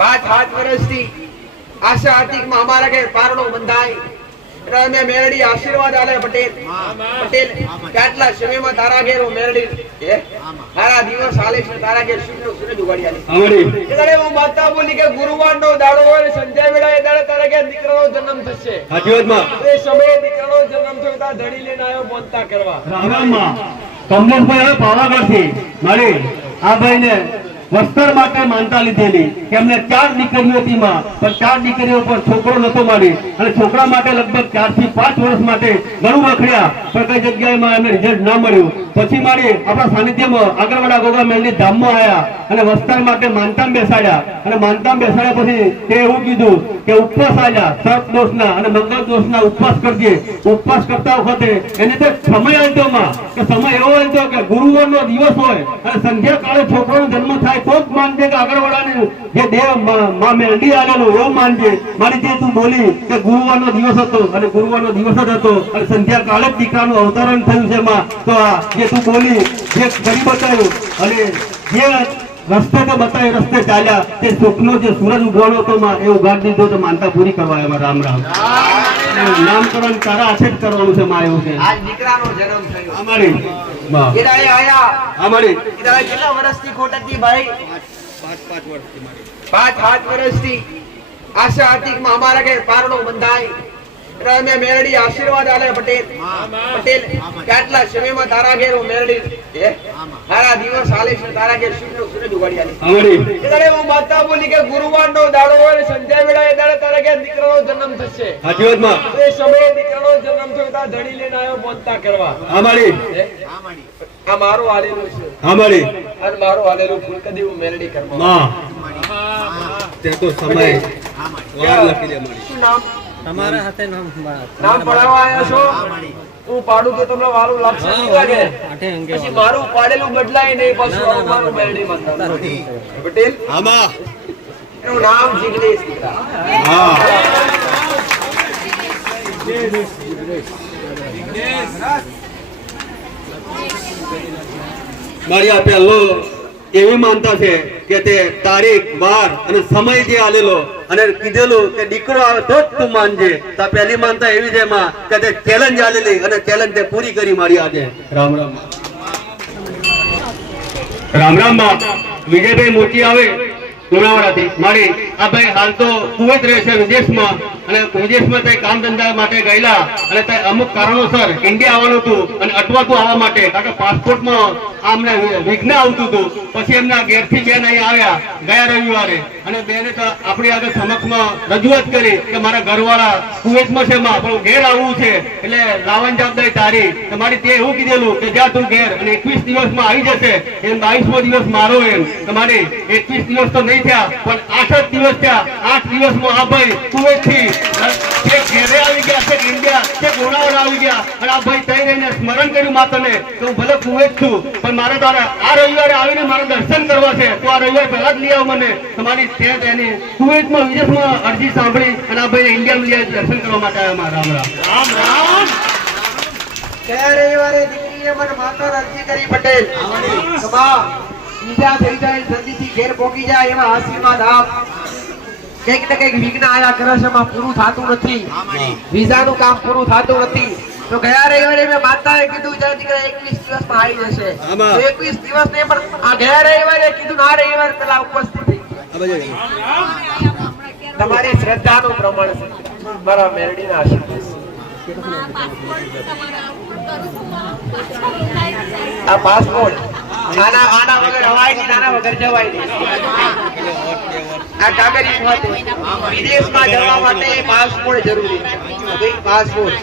5 વર્ષથી આશા આર્થિકમાં અમારા ઘેર પારણો બંધાય એટલે અમે મેરડી આશીર્વાદ આલે પટેલ પટેલ કેટલા સમયમાં તારા ઘેર હું મેરડી તારા દિવસ આલે છે તારા ઘેર સૂરજ ઉગાડી આલે એટલે હું માતા બોલી કે ગુરુવારનો દાડો હોય સંધ્યા વેળાએ દાડે તારા ઘેર દીકરાનો જન્મ થશે સાચી વાતમાં એ સમયે દીકરાનો જન્મ થયો તા ધડી લઈને આવ્યો બોલતા કરવા રામમાં કમલેશભાઈ હવે પાવાગઢથી મારી આ ભાઈને વસ્ત્ર માટે માનતા લીધેલી કે એમને 4 દીકરીઓ હતી માં, પણ 4 દીકરીઓ પર છોકરો નતો મારી અને છોકરા માટે લગભગ 4 થી 5 વર્ષ માટે ઘણું રખડ્યા, પણ કઈ જગ્યાએમાં એમને રિઝલ્ટ ના મળ્યું. પછી મારી આપણા સાનિધ્યમાં આગળવાડા ગોગા મેલની ધામમાં આવ્યા અને વસ્ત્ર માટે માનતામ બેસાડ્યા અને માનતામ બેસાડ્યા પછી તે એવું કીધું કે ઉપવાસ આવ્યા સર્પ દોષના અને મંગળ દોષના ઉપવાસ કરજે. ઉપવાસ કરતા વખતે એને તો સમય આવતો માં કે સમય એવો આવતો કે ગુરુવારનો દિવસ હોય અને સંધ્યા કાળે છોકરાનો જન્મ થાય તો જ માનજે કે આગળવાડાને જે દેવ માં મેલડી આલેલો એવું માનજે. મારી જે તું બોલી કે ગુરુવારનો દિવસ હતો અને ગુરુવારનો દિવસ જ હતો અને સંધ્યા કાળે જ દીકરાનું અવતરણ થયું છે માં, તો આ જે તું બોલી જે કરી બતાવ્યું અને જે રસ્તે તો બતાવ્યો રસ્તે ચાલ્યા તે સુખનો જે સૂરજ ઉગવાનો હતો માં એ ઉગાડી દીધો તો માનતા પૂરી કરવા એમાં રામ રામ નામકરણ તારા હાથે જ કરવાનું છે માં. એવું છે આજ દીકરાનો જન્મ થયો અમારી કિરાએ આયા અમારી કિરાએ કેટલા વર્ષથી ખોટ હતી ભાઈ? 5 વર્ષથી આશા આર્થિકમાં અમારા ઘેર પારણો બંધાય એટલે અમે મેરડી આશીર્વાદ આલે પટેલ પટેલ કેટલા સમયમાં તારા ઘેર હું મેરડી તારા દિવસ આલે છે તારા ઘેર સૂરજ ઉગાડી આલે એટલે હું માતા બોલી કે ગુરુવારનો દાડો હોય સંધ્યા વેળાએ દાડે તારા ઘેર દીકરાનો જન્મ થશે સાચી વાતમાં એ સમયે દીકરાનો જન્મ થયો તા ધડી લઈને આવ્યો બોલતા કરવા અમારી આ મારું આલેલું છે અમારી અને મારું આલેલું ફૂલ કદી હું મેરડી કરવા માં તે તો સમય વાર લખી દે મારી. શું નામ તમારા હાથે નામ પડાવવા આવ્યા છો? હું પાડું તો તમને વારું લાગશે નહીં લાગે? પછી મારું પાડેલું બદલાય નહીં, પાછું મારું મેરડી માં પટેલ આમાં એનું નામ જિગ્નેશ દીકરા. હા મારી આ પહેલો એવી માનતા છે કે તે તારીખ વાર અને સમય જે આલેલો અને કીધેલું કે દીકરો આવે તો જ તું માનજે. તો પહેલી માનતા એવી છે માં કે તે ચેલેન્જ આલેલી અને ચેલેન્જ તે પૂરી કરી મારી આજે. રામ રામ રામ રામ માં વિજયભાઈ મોટી આવે લુણાવાડાથી મારી આ ભાઈ હાલ તો કુવૈત રહે છે વિદેશમાં અને વિદેશમાં તે કામ ધંધા માટે ગયેલા અને તે અમુક કારણોસર ઇન્ડિયા આવવાનું હતું અને અટવાતું આવવા માટે કારણ કે પાસપોર્ટમાં અમને વિઘ્ન આવતું હતું. પછી એમના ઘેરથી બેન અહીં આવ્યા ગયા રવિવારે અને બેને તો આપણી આગળ સમક્ષમાં રજૂઆત કરી કે મારા ઘરવાળા કુવૈતમાં છે માં પણ ઘેર આવવું છે એટલે લાવવાની જવાબદારી તારી. તમારી તે એવું કીધેલું કે જા તું ઘેર અને 21 દિવસમાં આવી જશે એમ 22મો દિવસ મારો એમ. તમારી 21 દિવસ તો નહીં થયા પણ 8 જ દિવસ થયા. 8 દિવસમાં આ ભાઈ કુવૈતથી ઘેરે આવી ગયા છે ઇન્ડિયા કે લુણાવાડા આવી ગયા અને આ ભાઈ તઈ રહીને સ્મરણ કર્યું માતાને કે હું ભલે કુવૈત છું પણ મારે તો આ રવિવારે આવીને મારા દર્શન કરવા છે તો આ રવિવારે પહેલા જ લઈ આવો મને. તમારી તેની કુવૈતમાં વિદેશમાં અરજી સાંભળી અને આ ભાઈ ઇન્ડિયામાં લઈ દર્શન કરવા માટે આવ્યા. રામ રામ રામ રામ. ગયા રવિવારે દીકરીએ મને માતા અરજી કરી પટેલ ઈજા થઈ જાય જલ્દીથી ઘેર પહોંચી જાય એવા આશીર્વાદ આપ. કઈક ને કઈક વિઘ્ન આયા કરે છે માં પૂરું થતું નથી, વિઝાનું કામ પૂરું થતું નથી. તો ગયા રવિવારે મેં માતાએ કીધું જ્યાં દીકરા 21 દિવસમાં આવી જશે. 21 દિવસ નહીં પણ આ ગયા રવિવારે કીધું આ રવિવારે પેલા ઉપસ્થિત થઈ. તમારી શ્રદ્ધાનું પ્રમાણ છે મારા મેરડીના આશીર્વાદ. આ પાસપોર્ટ આના વગર હવાય નહીં, આના વગર જવાય નહીં. આ કાગળિયું માટે વિદેશમાં જવા માટે પાસપોર્ટ જરૂરી છે. પાસપોર્ટ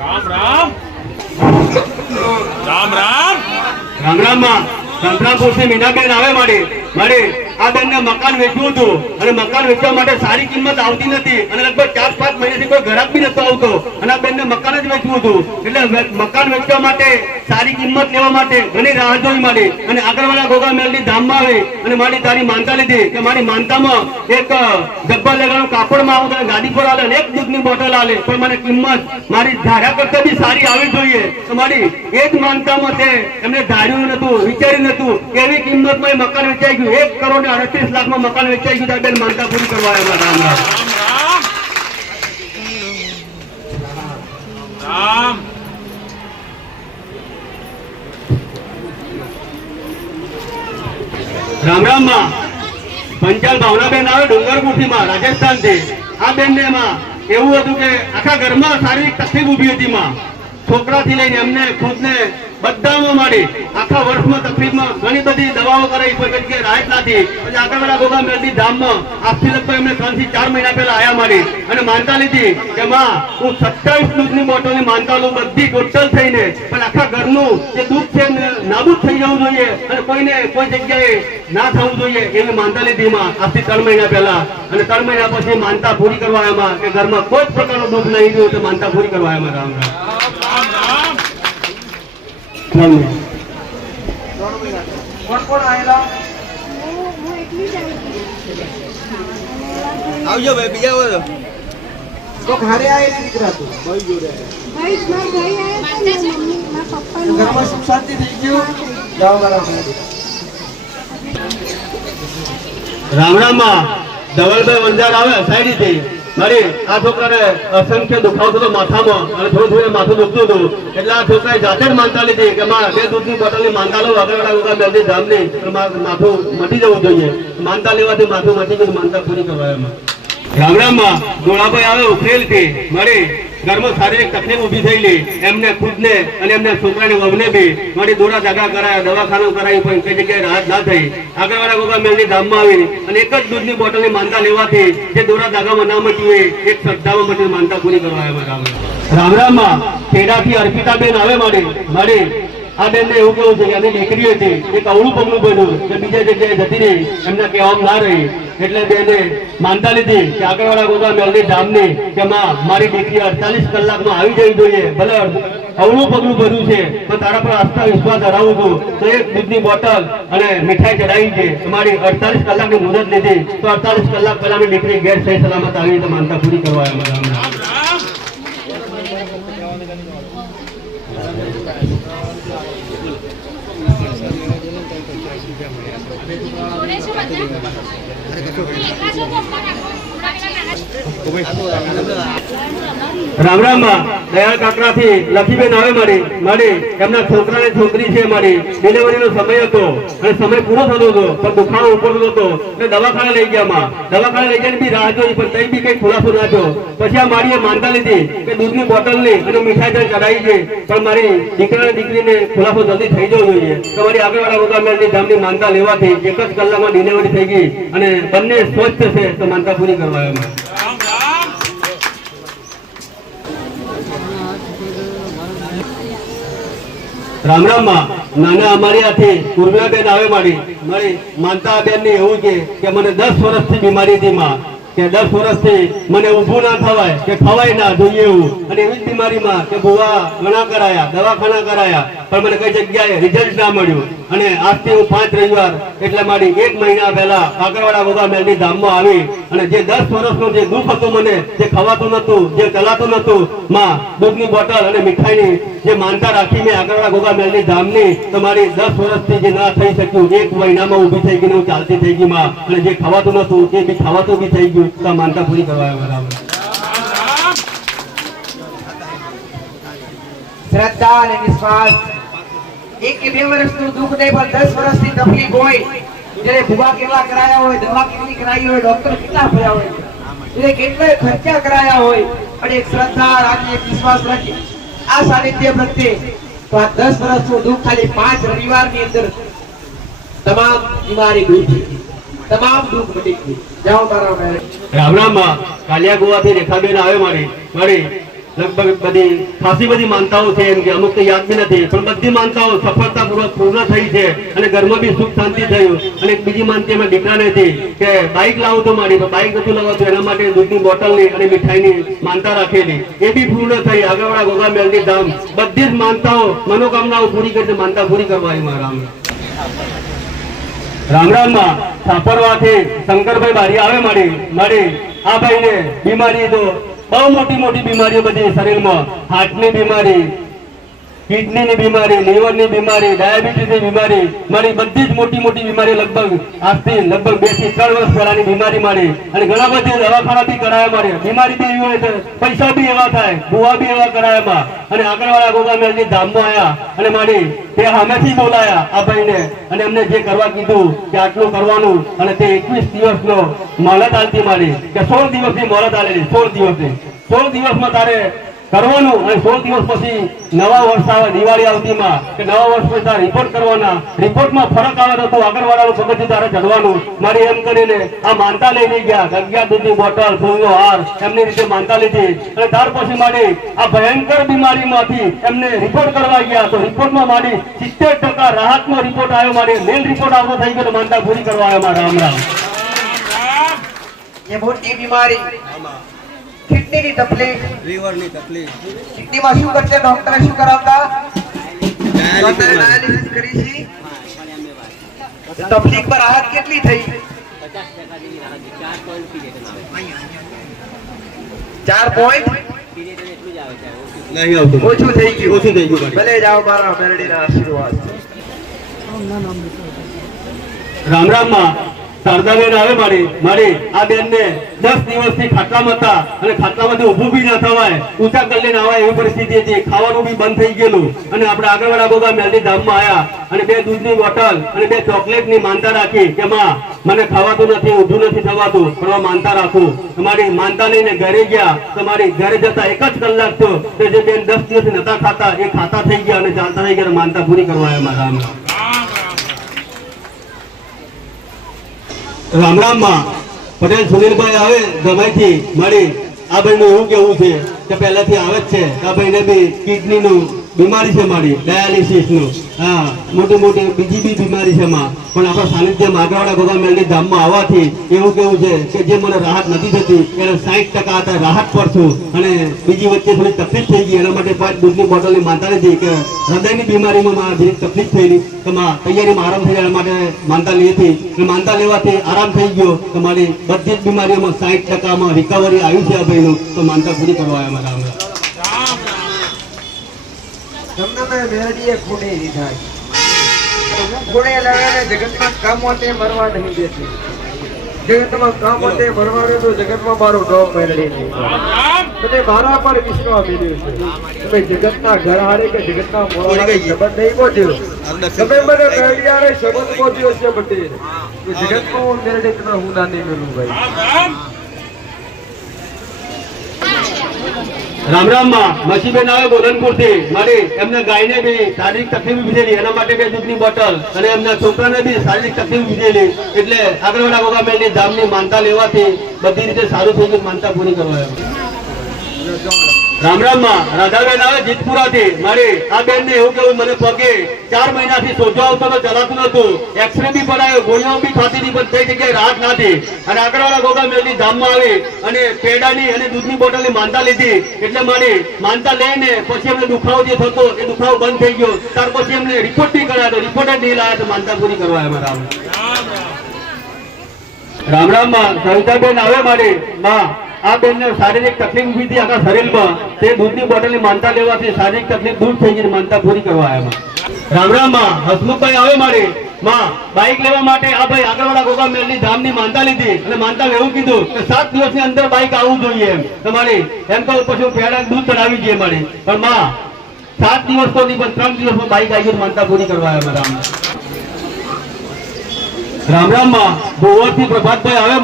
રામ રામ રામ રામ રામ રામ માં સંતરામપુર થી મીનાબેન આવે મારી આ બેનને મકાન વેચવું હતું અને મકાન વેચવા માટે સારી કિંમત આવતી નથી અને લગભગ 4-5 મહિનાથી કોઈ ગ્રાહક બી નતો આવતો અને આ બેનને મકાન જ વેચવું હતું એટલે મકાન વેચવા માટે સારી કિંમત લેવા માટે ઘણી રાહ જોઈ મારી અને આગળવાળા ગોગા મેલની ધામમાં આવી અને મારી તારી માનતા લીધી કે મારી માનતામાં એક જબ્બા લેગાનું કાપડમાં આવું તને ગાડી પર આલે અને એક દૂધની બોટલ આલે પણ મને કિંમત મારી ધાર્યા કરતા બી સારી આવી જોઈએ તો મારી એ જ માનતામાં તે એમને ધાર્યું નતું વિચાર્યું નતું એવી કિંમતમાં એ મકાન વેચાઈ ગયું 1,38,00,000 મકાન વેચાઈ ગયું બેન માનતા પૂરી કરવા આવ્યા રામ રામ રામ રામ માં પંચાલ ભાવનાબેન આવે ડુંગરપુરથી માં રાજસ્થાન થી આ બેન ને માં એવું હતું કે આખા ઘરમાં શારીરિક તકલીફ ઉભી હતી માં છોકરાથી લઈને એમને ખુદને બધામાં મારી આખા વર્ષમાં તકલીફમાં ઘણી બધી દવાઓ કરાવી પણ કઈ રાહત નથી પછી આગળવાળા ગોગા મેલની ધામમાં આજથી લગભગ એમને 3 થી 4 મહિના પહેલા આયા મારી અને માનતા લીધી કે માં હું 27 દૂધની બોટલની માનતા લઉં બધી ટોટલ થઈને પણ આખા ઘરનું જે દૂધ છે નાબૂદ થઈ જવું જોઈએ અને કોઈને કોઈ જગ્યાએ ના થવું જોઈએ એવી માનતા લીધી માં આજથી 3 મહિના પહેલા અને 3 મહિના પછી માનતા પૂરી કરવા આવ્યા કે ઘરમાં કોઈ જ પ્રકારનું દુઃખ નહીં રહ્યું તો માનતા પૂરી કરવા આવ્યા રામ રામ કોણ આયેલા આવજો ભાઈ બીજા બોલો તો ઘરે આયેલી દીકરા તું ભાઈ જોડે ભાઈ મારા ભાઈ આયા હતા ને મમ્મી મારા પપ્પાનું ઘરમાં સુખ શાંતિ થઈ ગયું જાઓ મારા રામ રામ માં ધવલભાઈ વંજાર આવે સાઈડ થી મારી આ છોકરાને અસંખ્ય દુખાવો થતો માથામાં અને થોડું થોડું માથું દુખતું હતું એટલે આ છોકરાએ જાતે જ માનતા લીધી કે માં 2 દૂધની બોટલની માનતા લો આગળવાળા ગોગા મેલની ધામની માથું મટી જવું જોઈએ માનતા લેવાથી માથું મટી ગયું માનતા પૂરી કરવા એમાં રામ રામ માં ડોળાભાઈ આવે ઉખરેલ થી મારી ઘરમાં શારીરિક તકલીફ ઉભી થયેલી એમને ખુદને અને એમના છોકરાની વહુને બી મારી દોરા ધાગા કરાયા દવાખાનું કરાયું પણ કઈ જગ્યાએ રાહત ના થઈ આગળવાળા ગોગા મેલની ધામમાં આવી અને એક જ દૂધની બોટલની માનતા લેવાથી જે દોરા ધાગામાં ના મટ્યું એ એક શ્રદ્ધામાં મટી માનતા પૂરી કરવા આવ્યા રામ રામ માં ખેડાથી અર્પિતાબેન આવે મારી આ બેન ને એવું કેવું છે કે એમની દીકરી હતી એક અવળું પગલું બન્યું કે બીજા જગ્યાએ જતી રહી એમના કહેવામાં ના રહી એટલે બેને માનતા લીધી કે આગળવાળા ગોગા મેલની ધામની કે માં મારી દીકરી 48 કલાકમાં આવી જવી જોઈએ ભલે અવળું પગલું ભર્યું છે તો તારા પર આસ્થા વિશ્વાસ ધરાવું છું તો એક દૂધની બોટલ અને મીઠાઈ ચડાવી છે તમારી 48 કલાકની મુદત લીધી તો 48 કલાક પહેલા મારી દીકરી ગેર સહી સલામત આવી તો માનતા પૂરી કરવા આવ્યા રામ રામ માં દયાળ કાકરા થી લખીબેન આવે મારી એમના છોકરા ને છોકરી છે મારી ડિલિવરીનો સમય હતો અને સમય પૂરો થતો હતો પણ દુખાવો ઉપડતો હતો એટલે દવાખાને લઈ ગયા માં દવાખાને લઈ જઈને બી રાહ જોઈ પણ તઈ બી કઈ ખુલાસો ના થયો પછી આ મારીએ માનતા લીધી કે દૂધની બોટલની અને મીઠાઈ ચડાવી છે પણ મારી દીકરા દીકરીને ખુલાસો જલ્દી થઈ જવો જોઈએ તો મારી આગળવાળા ગોગા મેલની ધામની માનતા લેવાથી 1 જ કલાકમાં ડિલિવરી થઈ ગઈ અને બંને સ્વચ્છ છે તો માનતા પૂરી કરવા આવ્યા રામ રામ માં નાના અમારિયાથી ઉર્મિલાબેન આવે મારી માનતા બેન ની એવું છે કે મને 10 વર્ષથી બીમારી હતી માં કે 10 વર્ષથી મને ઊભું ના થવાય કે ખવાય ના જોઈએ એવું અને એવી જ બીમારીમાં કે ભૂવા ઘણા કરાયા દવાખાના કરાયા પણ મને કઈ જગ્યાએ રિઝલ્ટ ના મળ્યું અને આજથી હું 5 રવિવાર એટલે મારી 1 મહિના પહેલા આગળવાળા ગોગા મેલની ધામમાં આવી અને જે 10 વર્ષનું જે દુઃખ હતું મને જે ખવાતું નતું જે ચલાતું નતું માં દૂધની બોટલ અને મીઠાઈની જે માનતા રાખી મેં આગળવાળા ગોગા મેલની ધામની તો મારી 10 વર્ષથી જે ના થઈ શક્યું 1 મહિનામાં ઊભી થઈ ગઈ હું ચાલતી થઈ ગઈ માં અને જે ખવાતું નતું એ બી ખાવાતું બી થઈ ગયું તો માનતા પૂરી કરવા બરાબર શ્રદ્ધા અને વિશ્વાસ 1 કે 2 વર્ષનું દુઃખ નહીં પણ 10 વર્ષની તકલીફ હોય જ્યારે ભૂવા કેટલા કરાયા હોય દવા કેટલી કરાવી હોય ડોક્ટર કેટલા ફર્યા હોય એટલે કેટલા ખર્ચા કરાયા હોય અને એક શ્રદ્ધા રાખી એક વિશ્વાસ રાખી આ સાનિધ્ય પ્રત્યે તો આ 10 વર્ષનું દુઃખ ખાલી 5 રવિવારની અંદર તમામ બીમારી દૂર થઈ તમામ દુઃખ મટી ગયું જાઓ મારા રામ રામ કાલિયા ગોવાથી રેખાબેન આવે મારી લગભગ બધી ખાસી બધી માનતાઓ છે એમ કે અમુક તો યાદ બી નથી, પણ બધી માનતાઓ સફળતાપૂર્વક પૂર્ણ થઈ છે અને ઘરમાં બી સુખ શાંતિ થયું. અને એક બીજી માનતી અમે દીકરાને હતી કે બાઇક લાવું તો મારી, તો બાઇક નથી લાવતું એના માટે દૂધની બોટલની અને મીઠાઈની માનતા રાખેલી, એ બી પૂર્ણ થઈ. આગળવાળા ગોગા મેલડી ધામ બધી જ માનતાઓ મનોકામનાઓ પૂરી કરી, માનતા પૂરી કરવા આવી મારા રામ રામમાં સાપરવાથી શંકરભાઈ બારી આવે મારી આ ભાઈને બીમારી તો બહુ મોટી મોટી બીમારીઓ બધી શરીરમાં, હાર્ટની બીમારી, કિડનીની બીમારી, લીવરની બીમારી, ડાયાબિટીસની બીમારી, મારી બધી જ મોટી મોટી બીમારી લગભગ આજથી લગભગ 2 થી 3 વર્ષ પહેલાની બીમારી મારી. અને ઘણા બધા દવાખાના બી કરાયા મારે, બીમારી બી એવી હોય તો પૈસા બી એવા થાય, દુવા બી એવા કરાયા. અને આગળવાળા ગોગા મેલડી ધામમાં આવ્યા અને મારી તે સામેથી બોલાયા આ ભાઈને અને એમને જે કરવા કીધું કે આટલું કરવાનું, અને તે 21 દિવસનો મોહલત આલતી મારી કે 16 દિવસની મોહલત આલેલી, 16 દિવસમાં તારે કરવાનું. અને 16 દિવસ પછી નવા વર્ષ આવે, દિવાળી આવતીમાં કે નવા વર્ષ પછી તારે રિપોર્ટ કરવાના, રિપોર્ટમાં ફરક આવે તો તું આગળવાળાનું પગથિયું તારે ચડવાનું. મારી એમ કરીને આ માનતા લઈને ગયા, 11 દૂધની બોટલ, ફૂલનો હાર, એમની રીતે માનતા લીધી. અને ત્યાર પછી મારી આ ભયંકર બીમારીમાંથી એમને રિપોર્ટ કરવા ગયા તો રિપોર્ટમાં મારી 70% રાહતનો રિપોર્ટ આવ્યો. મારી મેલ રિપોર્ટ આવતો થઈ ગયો, માનતા પૂરી કરવા આવ્યો મારા રામ રામ. ये मोटी बीमारी, किडनी की तकलीफ, લીવર ની તકલીફ, किडनी में શું કરશે ડોક્ટરે શું કરાવતા? ડોક્ટરે ડાયાલિસિસ કરી છે. તકલીફ પર રાહત કેટલી થઈ? 4 પોઈન્ટ નહીં આવતું, ઓછું થઈ ગયું. ઓછું થઈ ગયું. ભલે જાઓ મારા મેલડીના આશીર્વાદ. રામ રામમાં શારદાબેન આવે મારી આ બેનને 10 દિવસથી ખાટલામાં હતા અને ખાટલામાંથી ઊભું બી ના થવાય, ઊંચા કરી લઈને આવાય એવી પરિસ્થિતિ હતી. ખાવાનું બી બંધ થઈ ગયેલું. અને આપણે આગળવાળા ગોગા મેલડી ધામમાં આવ્યા અને 2 દૂધની બોટલ અને 2 ચોકલેટની માનતા રાખી કે માં મને ખાવાતું નથી, ઊભું નથી થવાતું, પણ માનતા રાખું. તમારી માનતા લઈને ઘરે ગયા. તમારી ઘરે જતા 1 જ કલાક તો જે બેન 10 દિવસ નતા ખાતા એ ખાતા થઈ ગયા અને ચાલતા થઈ ગયા, માનતા પૂરી કરવા આવ્યા મારા રામ રામમાં. પટેલ સુનિલભાઈ આવે દબાઈથી મારી આ ભાઈનું એવું કેવું છે કે પહેલાથી આવે જ છે આ ભાઈને બી કિડનીનું બીમારી છે, મારી ડાયાલિસિસનું, હા મોટી મોટી બીજી બી બીમારી છે માં. પણ આપણા સાનિધ્યમાં આગળવાળા ગોગા મેલડી ધામમાં આવવાથી એવું કેવું છે કે જે મને રાહત નથી થતી એને 60% आता રાહત પર છું. અને બીજી વચ્ચે થોડી તકલીફ થઈ ગઈ, એના માટે 5 દૂધની બોટલની માનતા લીધી કે હૃદયની બીમારીમાં મારા જે તકલીફ થયેલી તો તૈયારીમાં આરામ થઈ જાય એના માટે માનતા લીધી હતી. અને માનતા લેવાથી આરામ થઈ ગયો તો મારી બધી જ બીમારીઓમાં 60%માં રિકવરી આવ્યું છે આ ભાઈનું, તો માનતા પૂરી કરવા આવ્યા મારા તમને મેલડીએ ખૂણે લીધા. ખૂણે લાવ્યા જગતમાં કામોતે મરવા નહીં દેતી. જગતમાં કામોતે મરવાનું તો જગતમાં મારું નામ મેલડી નહીં. તમે મારા પર વિશ્વાસ મેળવ્યો છે. તમે જગતના ઘર હારે કે જગતના મોળાને સંબંધ નહીં પહોંચ્યો. તમે મને મેલડી હારે સંબંધ પહોંચ્યો છે પટેલ. જગતમાં હું મેલડી તમે હું ના નહીં મેળવું ભાઈ. રામ રામમાં મસીબેન આવે ગોલનપુરથી મારી એમને ગાયને બી શારીરિક તકલીફ લીધેલી, એના માટે 2 દૂધની બોટલ અને એમના છોકરાને બી શારીરિક તકલીફ લીધેલી. એટલે આગળવાળા ગોગા મેલડી ધામની માનતા લેવાથી બધી રીતે સારું થઈ ગયું, માનતા પૂરી કરવા. રામ રામમાં રાધાબેન આવે જીતપુરાથી મારી આ બેનને એવું કેવું મને પગે 4 મહિનાથી સોજો આવતો તો ચલાતું નતું, એક્સરે બી પડાયો, ગોળીઓ બી ખાતી હતી પણ તે જગ્યાએ રાહત નથી. અને આગળવાળા ગોગા મેલડી ધામમાં આવી અને પેડાની અને દૂધની બોટલની માનતા લીધી. એટલે મારી માનતા લઈને પછી એમને દુખાવો જે થતો એ દુખાવો બંધ થઈ ગયો. ત્યાર પછી એમને રિપોર્ટ બી કરાયો તો રિપોર્ટ જ નહીં લાવ્યા તો માનતા પૂરી કરવા આવ્યા. રામ રામમાં સવિતાબેન આવે મારી માં આ બેનને શારીરિક તકલીફ ઉભી હતી આખા શરીરમાં, તે દૂધની બોટલની માનતા લેવાથી શારીરિક તકલીફ દૂર થઈ ગઈ, માનતા પૂરી કરવા આવ્યા. રામ રામમાં હસમુખભાઈ આવે મારી માં બાઇક લેવા માટે આ ભાઈ આગળવાળા ગોગા મેલડી ધામની માનતા લીધી અને માનતા એવું કીધું કે 7 દિવસની અંદર બાઇક આવવું જોઈએ એમ. તમારી એમ તો પછી પેડા દૂધ ચડાવી જોઈએ મારી, પણ માં 7 દિવસ તો નહીં પણ 3 દિવસમાં બાઇક આવી ગઈ, માનતા પૂરી કરવા આવ્યા. રામ રામમાં ગોવરથી પ્રભાતભાઈ આવે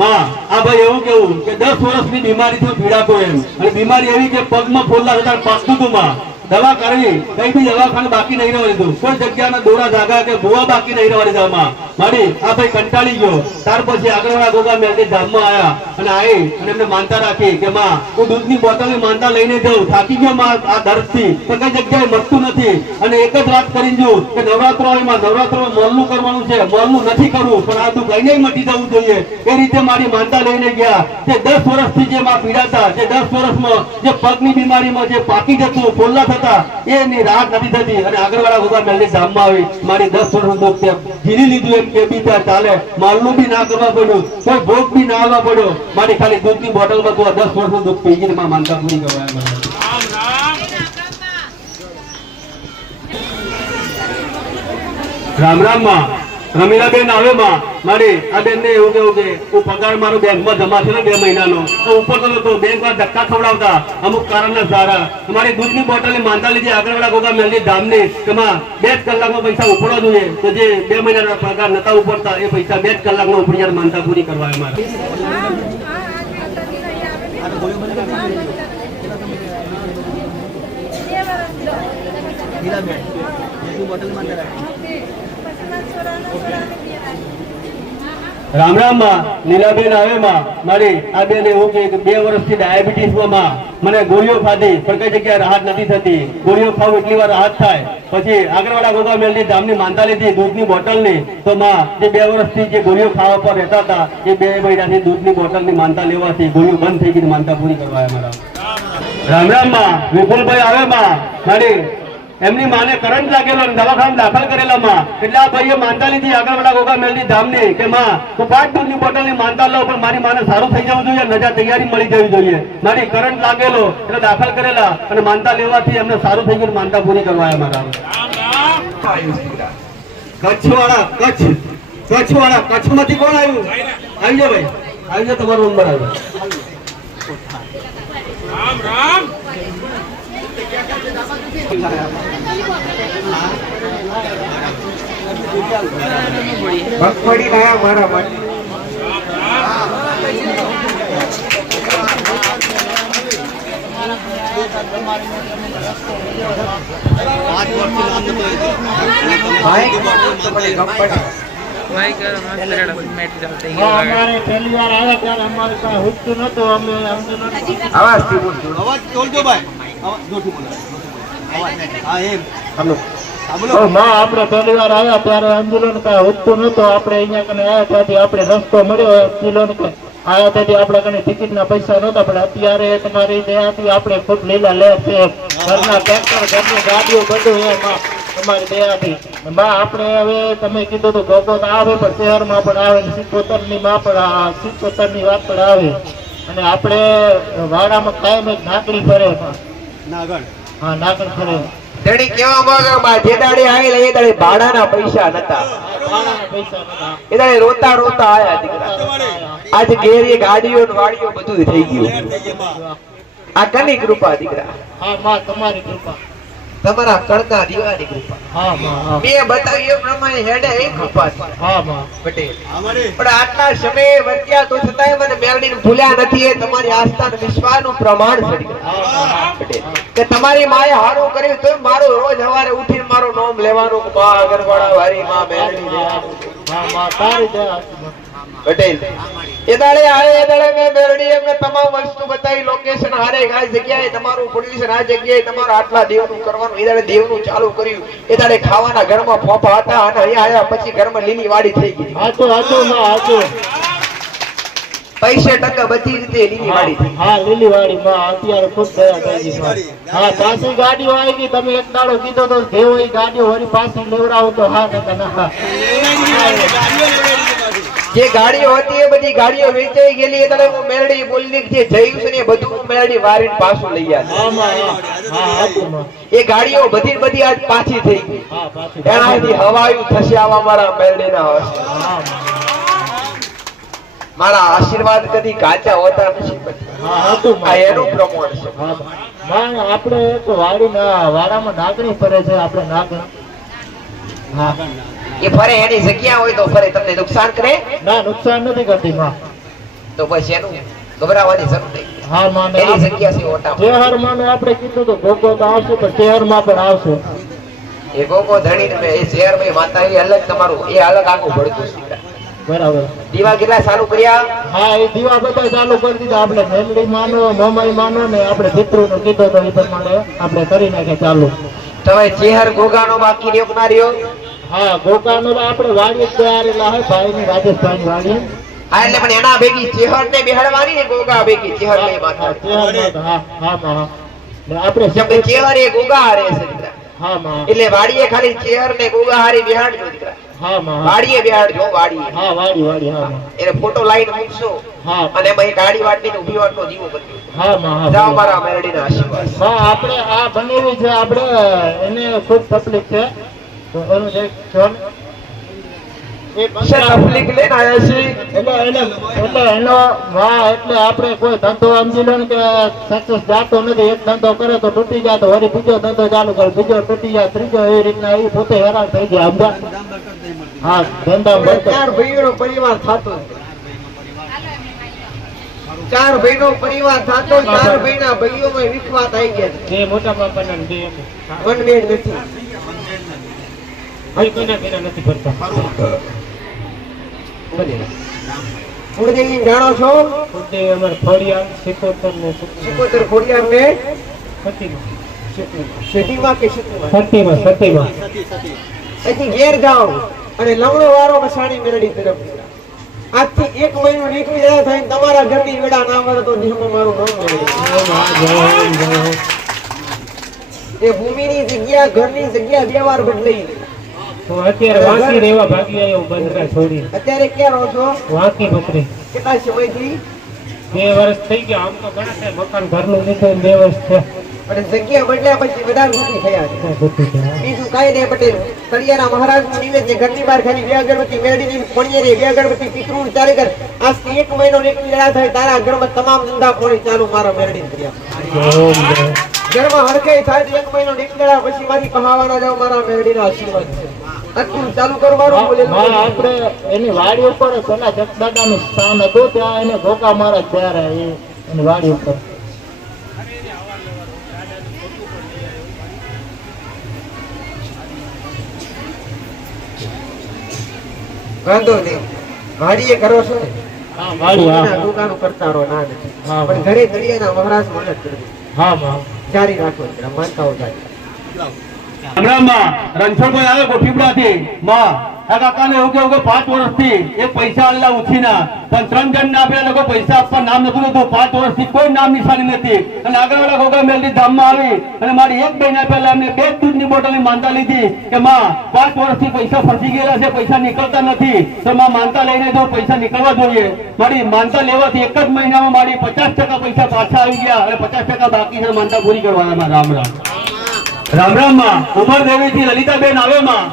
માં આ ભાઈ એવું કેવું કે 10 વર્ષની બીમારીથી પીડાતો એમ, અને બીમારી એવી કે પગમાં ફોલ્લા થતા પાકતું હતું માં. દવા કરવી, કઈ બી દવાખાનું બાકી નહીં રહેવા દીધું, કોઈ જગ્યાના દોરા ધાગા કે ભૂવા બાકી નહીં રહેવા દીધા માં. મારી આ ભાઈ કંટાળી ગયો. ત્યાર પછી આગળવાળા ગોગા મેલડી ધામમાં આયા અને આવી અને એમને માનતા રાખી કે માં હું દૂધની બોટલની માનતા લઈને જાઉં, થાકી ગયો માં આ દર્દથી, પણ કઈ જગ્યાએ મળતું નથી. અને એક જ વાત કરી જો કે નવરાત્રોમાં મોલનું કરવાનું છે, મોલનું નથી કરવું, પણ આ દુઃખ લઈને મટી જવું જોઈએ. એ રીતે મારી માનતા લઈને ગયા. જે 10 વર્ષથી જે માં પીડાતા, જે 10 વર્ષમાં જે પગની બીમારીમાં જે પાકી જતું, ફોલ્લા થતા, એની રાહત નથી થતી. અને આગળવાળા ગોગા મેલડી ધામમાં આવી મારી 10 વર્ષનું દુઃખ તે ઝીલી લીધું. એમ કે બીજા ચાલે, માલનું બી ના કરવા પડ્યું, કોઈ ભોગ બી ના આવવા પડ્યો. મારી ખાલી દૂધની બોટલમાં તું 10 વર્ષનું દુઃખ પી ગઈ. માં માનતા પૂરી કરવા રામ રામ માં. રમીલાબેન આવે માં મારી આ બેન ને એવું કેવું કે હું પગાર મારો બેંકમાં જમા છે ને 2 મહિનાનો, તો ઉપર તો બેંક માં ધક્કા ખવડાવતા અમુક કારણના સારા. અમારી દૂધની બોટલની માનતા લીધી આગળવાળા ગોગા મેલડી ધામની કે માં 2 કલાકમાં પૈસા ઉપડવા જોઈએ. તો જે 2 મહિનાના પગાર નતા ઉપડતા એ પૈસા 2 કલાકમાં ઉપડી માનતા પૂરી કરવા અમારે. રામ રામ માં. નીલાબેન આવે માં મારી આ બેન એવું કે 2 વર્ષથી ડાયાબિટીસમાં માં મને ગોળીઓ ખાધી, પણ કઈ જગ્યાએ રાહત નથી થતી. ગોળીઓ ખાવ એટલી વાર રાહત થાય. પછી આગળવાળા ગોગા મેલડી ધામની માનતા લીધી દૂધની બોટલની. તો માં જે 2 વર્ષથી જે ગોળીઓ ખાવા પર રહેતા હતા એ 2 મહિનાથી દૂધની બોટલની માનતા લેવાથી ગોળીઓ બંધ થઈ ગઈ. માનતા પૂરી કરવા મારા. રામ રામ માં. વિપુલભાઈ આવે માં મારી એમની માને કરંટ લાગેલો દવાખાના દાખલ કરેલા માં. એટલે આ ભાઈએ માનતા લીધી આગળવાળા ગોગા મેલડી ધામની કે માં હું 5 દૂધની બોટલની માનતા લઉં, પણ મારી માને સારું થઈ જવું જોઈએ, નજા તૈયારી મળી જવી જોઈએ. મારી કરંટ લાગેલો એટલે દાખલ કરેલા અને માનતા લેવાથી એમને સારું થઈ ગયું. માનતા પૂરી કરવા મારા. કચ્છવાળા કચ્છમાંથી કોણ આવ્યું? આવી જાઓ ભાઈ, આવી જાઓ, તમારો નંબર આવ્યો. રામ રામ. મગફળી લાયા મારા માટે. हमारे पहली बार आया ત્યારે અમારે કાંઈ હુકતું નતું, અમે અવાજથી બોલજો. અવાજ બોલજો ભાઈ, અવાજ જોરથી બોલો. હા એમ હાલો. આપણે પહેલી વાર આવ્યા ત્યારે આંદોલન કાંઈ હુકતું નતું. આપણે અહીંયા કને આવ્યા ત્યાંથી આપણે રસ્તો મળ્યો આંદોલન કે આયા ત્યાંથી આપણે કને ટિકિટના પૈસા નહોતા, પણ અત્યારે તમારી દયાથી આપણે ખુદ લીલા લે છે. ઘરના ટ્રેક્ટર, ઘરની ગાડીઓ બધું એમાં તમારી દયાથી માં આપણે હવે તમે કીધું તો ગોગો આવે પણ શહેરમાં પણ આવે, 77 ની માં પણ 77 ની વાત પણ આવે. અને આપણે વાડામાં કાયમ એક નાકડી ફરે. નાગણ. હા નાગણ ફરે. તેણી કેવા માંગે જે દાડે આવેલા એ દાડે ભાડાના પૈસા નતા, ભાડાના પૈસા નતા. એ દાડે રોતા રોતા આયા દીકરા. આજે ઘેરી ગાડીઓ ને વાડીઓ બધું થઈ ગયું. આ કની કૃપા દીકરા? હા માં તમારી કૃપા. તમારા કડકા દીવાની કૃપા. હા માં. હા મેં બતાવ્યું એ પ્રમાણે હેડે એ કૃપા છે હા માં. પટેલ. પણ આટલા સમયે વર્ત્યા તો છતાંય મને મેલડીને ભૂલ્યા નથી. એ તમારી આસ્થા અને વિશ્વાસનું પ્રમાણ છે પટેલ. કે તમારી માએ હારું કર્યું તો મારું રોજ સવારે ઉઠીને મારું નામ લેવાનું કે માં અગરવાડા વારી માં મેલડી દે. હા માં તારી દયા પટેલ. એ દાડે આવે એ દાડે મેં મેલડી એમને તમામ વસ્તુ બતાવી, લોકેશન હારે આ જગ્યાએ તમારું પોલ્યુશન, આ જગ્યાએ તમારું આટલા દેવનું કરવાનું. એ દાડે દેવનું ચાલુ કર્યું. એ દાડે ખાવાના ઘરમાં ફોફા હતા અને અહીંયા આવ્યા પછી ઘરમાં લીલી વાડી થઈ ગઈ. હાચું હાચું માં હાચું. 65% બધી રીતે લીલી વાડી થઈ. હા લીલી વાડી માં અત્યારે ખુદ દયા થઈ ગઈ. હા પાછી ગાડીઓ આવી ગઈ. તમે એક દાડો કીધો તો જેવો એ ગાડીઓ વળી પાછી લેવડાવો તો હા નકા ના. જે ગાડીઓ હતી એ બધી ગાડીઓ વેચાઈ ગયેલી. એટલે હું મેલડી બોલની જે જયું છે ને એ બધું હું મેલડી વારીને પાછું લઈ આવ્યો. હા માં. હા હાચું માં. એ ગાડીઓ બધી આજ પાછી થઈ ગઈ. હા પાછી. એનાથી હવાયું થશે આવા મારા મેલડીના હસ્તે. હા મારા આશીર્વાદ કદી કાચા હોતા નથી. હા હાચું આ માં. એનું પ્રમાણ છે. હા માં. આપણે એક વાડામાં નાગણી ફરે છે. આપણે નાગણ. હા એ ફરે એની જગ્યા હોય તો ફરે, તમને નુકસાન કરે ના નુકસાન નથી કરતી માં. તો બસ એનું ગભરાવાની જરૂર નહીં. હા માને એની જગ્યા છે ઓટા ચેહર માને આપણે કીધું તો ગોગો તો આવશે પણ ચેહર માં પણ આવશે એ ગોગો ધણી ને એ શહેર માં માતા એ અલગ તમારું એ અલગ આખું પડતું છે બરાબર દીવા કેટલા ચાલુ કર્યા હા એ દીવા બધા ચાલુ કરી દીધા આપણે મેલડી માનો મોમાઈ માનો ને આપણે પિતૃ નો કીધો તો એ પ્રમાણે આપણે કરી નાખે ચાલુ તમે ચેહર ગોગાનો બાકી રહ્યો ના રહ્યો હા ગોકાનો તો આપણે વાડી જ તૈયારેલા હે ભાઈ ની રાજસ્થાન વાડી હા એટલે પણ એના ભેગી ચેહર ને બેહાડવાની ને ગોગા ભેગી ચેહર ને માતા ચેહર માં હા હા માં ને આપણે જેમ કે ચેહર એ ગોગા હારે છે દીકરા હા માં એટલે વાડીએ ખાલી ચેહર ને ગોગા હારી બેહાડજો દીકરા હા માં વાડીએ બેહાડજો વાડીએ હા વાડી વાડી હા માં એને ફોટો લાઈન મૂકશો હા અને એમાં એક ગાડી વાટની ઊભી વાટનો દીવો કરજો હા માં હા જાઓ મારા મેરડીના આશીર્વાદ હા આપણે આ બનેવી છે આપણે એને ખૂબ તકલીફ છે તો એનું જે જોન એ તકલીફ લઈને આયા છીએ એટલે એનો વાહ એટલે આપણે કોઈ ધંધો સમજી લો ને કે સક્સેસ જાતો નથી એક ધંધો કરે તો તૂટી જાય તો વળી બીજો ધંધો ચાલુ કરે બીજો તૂટી જાય ત્રીજો એવી રીતના એ પોતે હેરાન થઈ ગયા સમજા હા ધંધા ચાર ભાઈઓનો પરિવાર થતો ચાર ભાઈનો પરિવાર થતો ચાર ભાઈના ભાઈઓમાં વિખવાત આવી ગયા બે મોટા બાપાના ને બે વન મેડ નથી ભાઈ કોઈના ઘેરા નથી ભરતા કુળદેવી જાણો છો પોતે અમારે ફળિયા સિકોતર ને સિકોતર ખોડિયાર ને સતીમાં સિટીમાં કે સિટીમાં સતીમાં અહીંથી ઘેર જાઓ અને લમણો વારો મસાણી મેરડી તરફ આજથી 1 મહિનો નીકળી રહ્યા થાય તમારા ઘરની વેડા ના મળે તો દેહમાં મારું નામ મળે એ ભૂમિની જગ્યા ઘરની જગ્યા બે વાર બદલાઈ તો અત્યારે વાંકી રેવા ભાગી આવ્યો બંધરા છોડી અત્યારે ક્યાં રહો છો વાંકી બકરી કેટલા સમયથી 2 વર્ષ થઈ ગયા આમ તો ઘણા છે મકાન ઘરનું લીધું 2 વર્ષ છે અને જગ્યા બદલ્યા પછી વધારે દુઃખી થયા છે બીજું કાંઈ નહીં પટેલ કડિયાના મહારાજનું નિવેદ્ય ઘરની બહાર ખાલી 2 અગરબત્તી મેરડીની કોણીએ 2 અગરબત્તી પિતૃનું ચાલે કર આજથી 1 મહિનો નીકળી રહ્યા થાય તારા ઘરમાં તમામ ધંધા કોણી ચાલુ મારા મેરડી કર્યા ઘરમાં હરખે થાય તો 1 મહિનો નીકળ્યા પછી મારી પહાવાના જાવ મારા મેરડીના આશીર્વાદ છે આટલું ચાલુ કરવાનું બોલેલું આપણે એની વાડી ઉપર પેલા જગદાદાનું સ્થાન હતું ત્યાં એને ગોકા મહારાજ ત્યારે એની વાડી ઉપર વાંધો નહીં વાડીએ કરો છો ને હા વાડી હા દુકાનો કરતા રહો ના નથી હા, પણ ઘરે દરિયાના મહારાજ મદદ કરજો હા હા જારી રાખો જરા માનતાઓ જારી હમણાંમાં રણછોડભાઈ આવે ગોઠીપડાથી માં આ કાકાને એવું કેવું કે 5 વર્ષથી એ પૈસા આલ્લા ઉછીના પણ 3 જણ ના આપેલા લોકો પૈસા આપવા નામ નતું લેતું 5 વર્ષથી કોઈ નામ નિશાની નથી અને આગળવાળા ગોગા મેલડી ધામમાં આવી અને મારી 1 મહિના પહેલા એમને 2 દૂધની બોટલની માનતા લીધી કે માં 5 વર્ષથી પૈસા ફસી ગયેલા છે પૈસા નીકળતા નથી તો માં માનતા લઈને જો પૈસા નીકળવા જોઈએ મારી માનતા લેવાથી 1 જ મહિનામાં મારી 50% પૈસા પાછા આવી ગયા અને 50% બાકી છે માનતા પૂરી કરવાના રામ રામ રામ રામ માં ઉમરદેવી થી લલિતાબેન આવે માં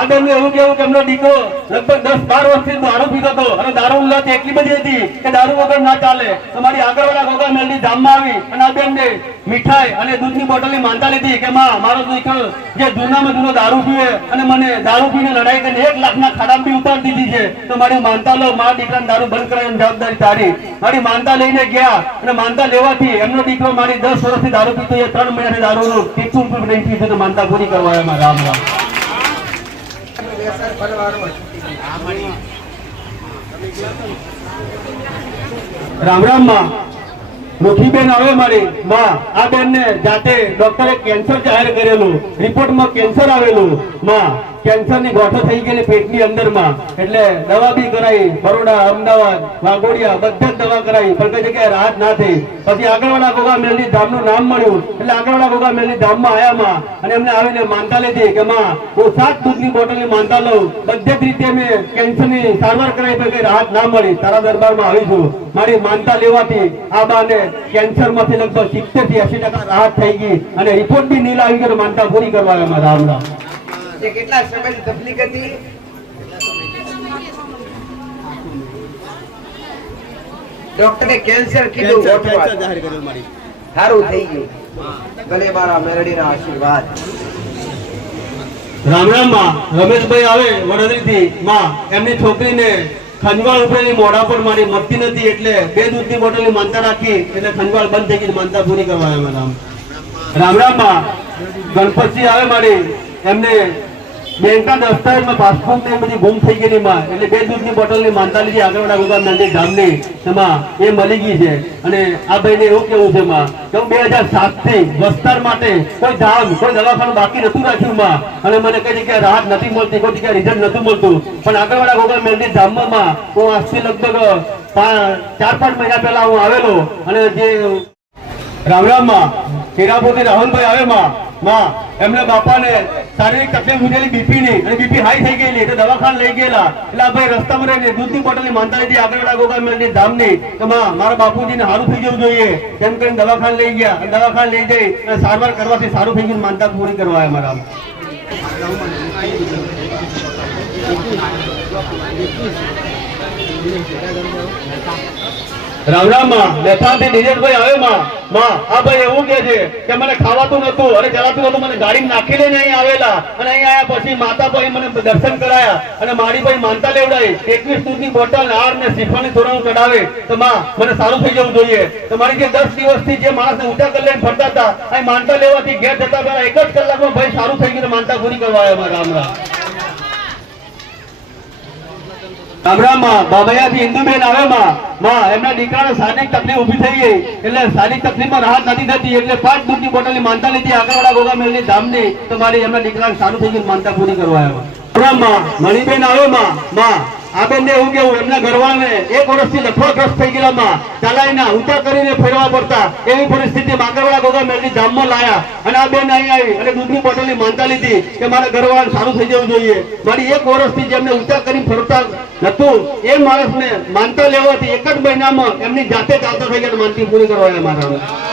આ બેન એવું કેવું કે એમનો દીકરો લગભગ 10-12 વર્ષથી દારૂ પીતો હતો અને દારૂ લત એટલી બધી હતી કે દારૂ વગર ના ચાલે તમારી આગળવાળા ગોગા મેલડી ધામમાં આવી અને આ બેનને મીઠાઈ અને દૂધની બોટલની માનતા લીધી કે માં મારો દીકરો જે જૂનામાં જૂનો દારૂ પીવે અને મને દારૂ પીને લડાઈ કરીને 1 લાખના ખાડામાં બી ઉતારી દીધી છે તો મારી માનતા લો મારા દીકરાને દારૂ બંધ કરાવવાની જવાબદારી તારી મારી માનતા લઈને ગયા અને માનતા લેવાથી એમનો દીકરો મારી 10 વર્ષથી દારૂ પીતો એ 3 મહિનાથી દારૂનું પીતું તો માનતા પૂરી કરવા એમાં રામ રામ રામ રામ માં મુખીબેન આવે મારી માં આ બેન ને જાતે ડોક્ટરે કેન્સર જાહેર કરેલું રિપોર્ટમાં કેન્સર આવેલું માં કેન્સર ની ગોઠો થઈ ગયેલી પેટની અંદરમાં એટલે દવા બી કરાઈ બરોડા અમદાવાદ વાઘોડિયા બધે જ દવા કરાઈ પણ કઈ જગ્યાએ રાહત ના થઈ પછી આગળવાળા ગોગા મેલડી ધામનું નામ મળ્યું એટલે આગળવાળા ગોગા મેલડી ધામમાં આવ્યા માં અને એમને આવીને માનતા લીધી કે માં હું 7 દૂધની બોટલની માનતા લઉં બધે જ રીતે મેં કેન્સરની સારવાર કરાઈ પણ કઈ રાહત ના મળી તારા દરબારમાં આવી છું મારી માનતા લેવાથી આ બાને કેન્સર માંથી લગભગ 70 થી 80% રાહત થઈ ગઈ અને રિપોર્ટ બી નીલ આવી ગયો માનતા પૂરી કરવા એમાં રામ રામ એ કેટલા સમયની તકલીફ હતી ડોક્ટરે કેન્સર કીધું સારું થઈ ગયું ભલે મારા મેરડીના આશીર્વાદ રામ રામ માં રમેશભાઈ આવે વડોદરીથી માં એમની છોકરીને ખંજવાળ ઉપરેલી મોઢા પર મારી મટતી નથી એટલે 2 દૂધની બોટલની માનતા રાખી એટલે ખંજવાળ બંધ થઈ ગઈ, માનતા પૂરી કરવા આવ્યા. રામ રામ માં ગણપતજી આવે મારી એમને બેંકના દસ્તાવેજમાં પાસપોર્ટ ને બધી ગુમ થઈ ગયેલી માં એટલે 2 દૂધની બોટલની માનતા લીધી આગળવાળા ગોગા મંદિર ધામની એમાં એ મળી ગઈ છે. અને આ ભાઈને એવું કેવું છે માં કે હું 2007 થી વસ્તાર માટે કોઈ ધામ કોઈ દવાખાનું બાકી નતું રાખ્યું માં અને મને કઈ જગ્યાએ રાહત નથી મળતી, કોઈ જગ્યાએ રિઝલ્ટ નતું મળતું, પણ આગળવાળા ગોગા મંદિર ધામમાં હું આજથી લગભગ 4-5 મહિના પહેલા હું આવેલો અને જે રામ રામ માં કેરાપુરથી રાહુલભાઈ આવે માં એમને બાપાને શારીરિક તકલીફ ઉઠેલી બીપી ની અને બીપી હાઈ થઈ ગયેલી એટલે દવાખાને લઈ ગયેલા એટલે આ ભાઈ રસ્તામાં રહીને દૂધની બોટલની માનતા લીધી આગળવાળા ગોગા મંદિર ધામની કે મારા બાપુજીને સારું થઈ જવું જોઈએ તેમ કરીને દવાખાને લઈ ગયા અને દવાખાને લઈ જઈ અને સારવાર કરવાથી સારું થઈ ગયું, માનતા પૂરી કરવા આવ્યા મારા. રામ રામ માં બેઠાથી દિનેશભાઈ આવે માં આ ભાઈ એવું કે છે કે મને ખાવાતું નતું અને ચલાતું નતું, મને ગાડી નાખી લઈને અહીં આવેલા અને અહીં આવ્યા પછી માતા ભાઈ મને દર્શન કરાયા અને મારી ભાઈ માનતા લેવડાવી 21 દૂધની બોટલ હાર ને શ્રીફળની તોરણ ચડાવે તો માં મને સારું થઈ જવું જોઈએ. તો મારી જે 10 દિવસથી જે માણસને ઊંચા કરી લઈને ફરતા હતા અહીં માનતા લેવાથી ઘેર જતા પહેલા 1 જ કલાકમાં ભાઈ સારું થઈ ગયું, માનતા પૂરી કરવા આવ્યા. રામ રામ રામ રામ માં બાબૈયાથી ઇન્દુબેન આવે માં એમના દીકરાને શારીરિક તકલીફ ઊભી થઈ ગઈ એટલે શારીરિક તકલીફમાં રાહત નથી થતી એટલે 5 દૂધની બોટલની માનતા લીધી આગળવાળા ગોગા મેલની ધામની તો મારી એમના દીકરાને સારું થઈ ગયું, માનતા પૂરી કરવા આવ્યા. રામ માં મણિબેન આવે માં આ બેનને એવું કેવું એમના ઘરવાળાને 1 વર્ષથી લખવાગ્રસ્ત થઈ ગયેલા માં ચાલાઈના ઊંચા કરીને ફેરવા પડતા એવી પરિસ્થિતિમાં આગળવાળા ગોગા મેલની ધામમાં લાયા અને આ બેન અહીં આવી અને દૂધની બોટલની માનતા લીધી કે મારા ઘરવાળાને સારું થઈ જવું જોઈએ. મારી 1 વર્ષથી જેમને ઊંચા કરીને ફરતા નતું એ માણસને માનતા લેવાથી 1 જ મહિનામાં એમની જાતે ચાલતા થઈ ગયા, માનતી પૂરી કરવા આવ્યા મારા.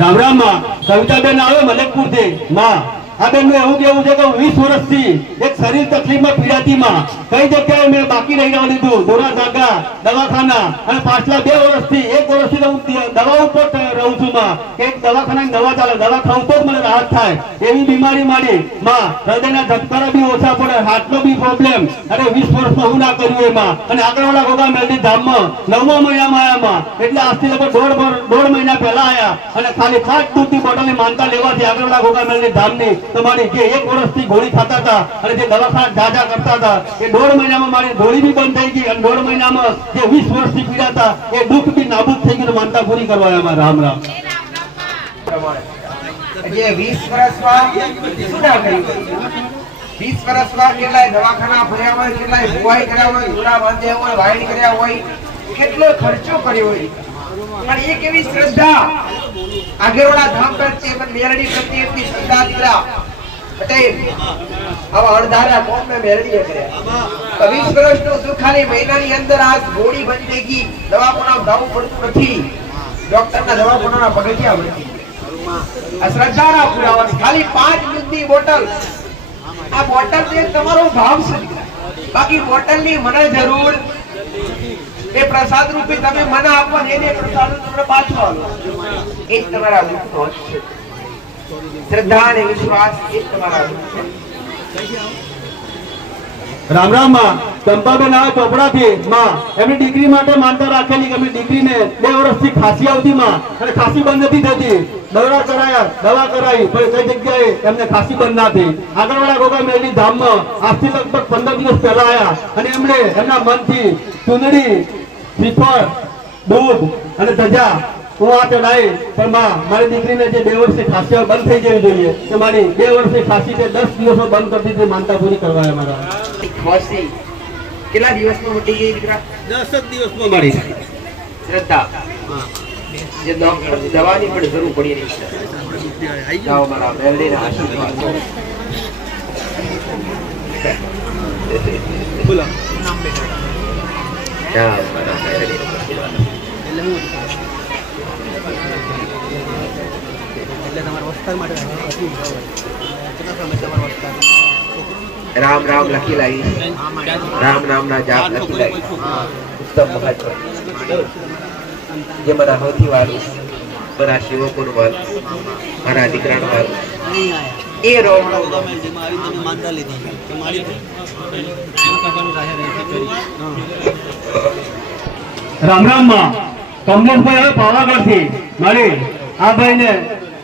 રામ રામ માં કવિતાબેન આવે મલેકપુર થી આ બેન નું એવું કેવું છે કે 20 વર્ષથી એક શરીર તકલીફમાં પીડાતી માં કઈ જગ્યાએ મેં બાકી રહી રહેવા દીધું, દોરા ધાગા દવાખાના અને પાછલા 2 વર્ષથી 1 વર્ષથી હું દવા ઉપર રહું છું માં કે એક દવાખાના દવા ચાલે, દવા ખાઉં તો જ મને રાહત થાય એવી બીમારી મારી માં હૃદયના ધબકારા બી ઓછા પડે, હાર્ટનો બી પ્રોબ્લેમ અને 20 વર્ષમાં હું ના કર્યું એમાં અને આગળવાળા ગોગા મેલડી ધામમાં 9મા મહિનામાં આવ્યા માં એટલે આજથી લગભગ 1.5 મહિના પહેલા આવ્યા અને ખાલી 5 દૂધની બોટલની માનતા લેવાથી આગળવાળા ગોગા મેલડી ધામની તમારી જે 1 વર્ષથી ગોળી ખાતા હતા અને જે દવાખાના જાજા કરતા હતા એ 1.5 મહિનામાં મારી ગોળી બી બંધ થઈ ગઈ અને 1.5 મહિનામાં જે 20 વર્ષથી પીડાતા એ દુઃખ બી નાબૂદ થઈ ગયું, માનતા પૂરી કરવા આવ્યા. રામ રામ જે 20 વર્ષમાં શું ના કર્યું, 20 વર્ષમાં કેટલાય દવાખાના ફર્યા હોય, કેટલાય ભુવાઈ કર્યા હોય, દોરા બાંધ્યા હોય, વાયડી કર્યા હોય, કેટલો ખર્ચો કર્યો હોય, પણ એ કેવી શ્રદ્ધા આગળવાળા ધામ પ્રત્યે મેરડી પ્રત્યે એટલી શ્રદ્ધા દીકરા પટેલ આવા અણધારા કોમને મેરડીએ કર્યા. 20 વર્ષનો દુઃખ ખાલી મહિનાની અંદર આ ગોળી બંધ થઈ ગઈ, દવાખાના જવું પડતું નથી, ડોક્ટરના દવાખાના પગથિયા બંધ. આ શ્રદ્ધાના પુરાવા ખાલી 5 દૂધની બોટલ, આ બોટલ જે તમારો ભાવ છે બાકી બોટલની મને જરૂર એ પ્રસાદ રૂપે તમે મને આપો ને એને પ્રસાદ તમને પાછો આલો એ જ તમારા દુઃખનો છે. શ્રદ્ધા અને વિશ્વાસ એ જ તમારા દુઃખ છે. રામ રામ માં ચંપાબેન આવે ચોપડાથી એમની દીકરી માટે માનતા રાખેલી કે એમની દીકરીને 2 વર્ષથી ખાંસી આવતી માં અને ખાંસી બંધ નથી થતી, દવા કરાયા દવા કરાવી પણ કઈ જગ્યાએ એમને ખાંસી બંધ ના થઈ. આગળવાળા ગોગા મેલડી ધામમાં આજથી લગભગ 15 દિવસ પહેલા આવ્યા અને એમણે એમના મનથી ચૂંદડી શ્રીફળ દૂધ અને ધજા હું આ ચડાવી પણ મારી દીકરીને જે 2 વર્ષથી ખાંસી બંધ થઈ જવી જોઈએ તો મારી 2 વર્ષની ખાંસી 10 દિવસો બંધ કરતી હતી, માનતા પૂરી કરવા મારા. ખાંસી કેટલા દિવસમાં મટી ગઈ દીકરા? 10 દિવસમાં મારી શ્રદ્ધા જે ડોક્ટર દવાની પણ જરૂર પડી રહી છે. જાઓ મારા મેલડીના આશીર્વાદ બોલો નામ બેટા. જાઓ મારા મેલડીના આશીર્વાદ. એટલે તમારા વસ્તાર માટે રામ રામ લખી લાવી, રામ નામના જાપ લખી લાવી, ઉત્તમ મહત્વ જે મારા હોથી વાળું મારા શિવપુર વાળું મારા દીકરાનું વાળું એ રોમણો રામ રામ માં કમલેશભાઈ હવે પાવાગઢથી મારી આ ભાઈને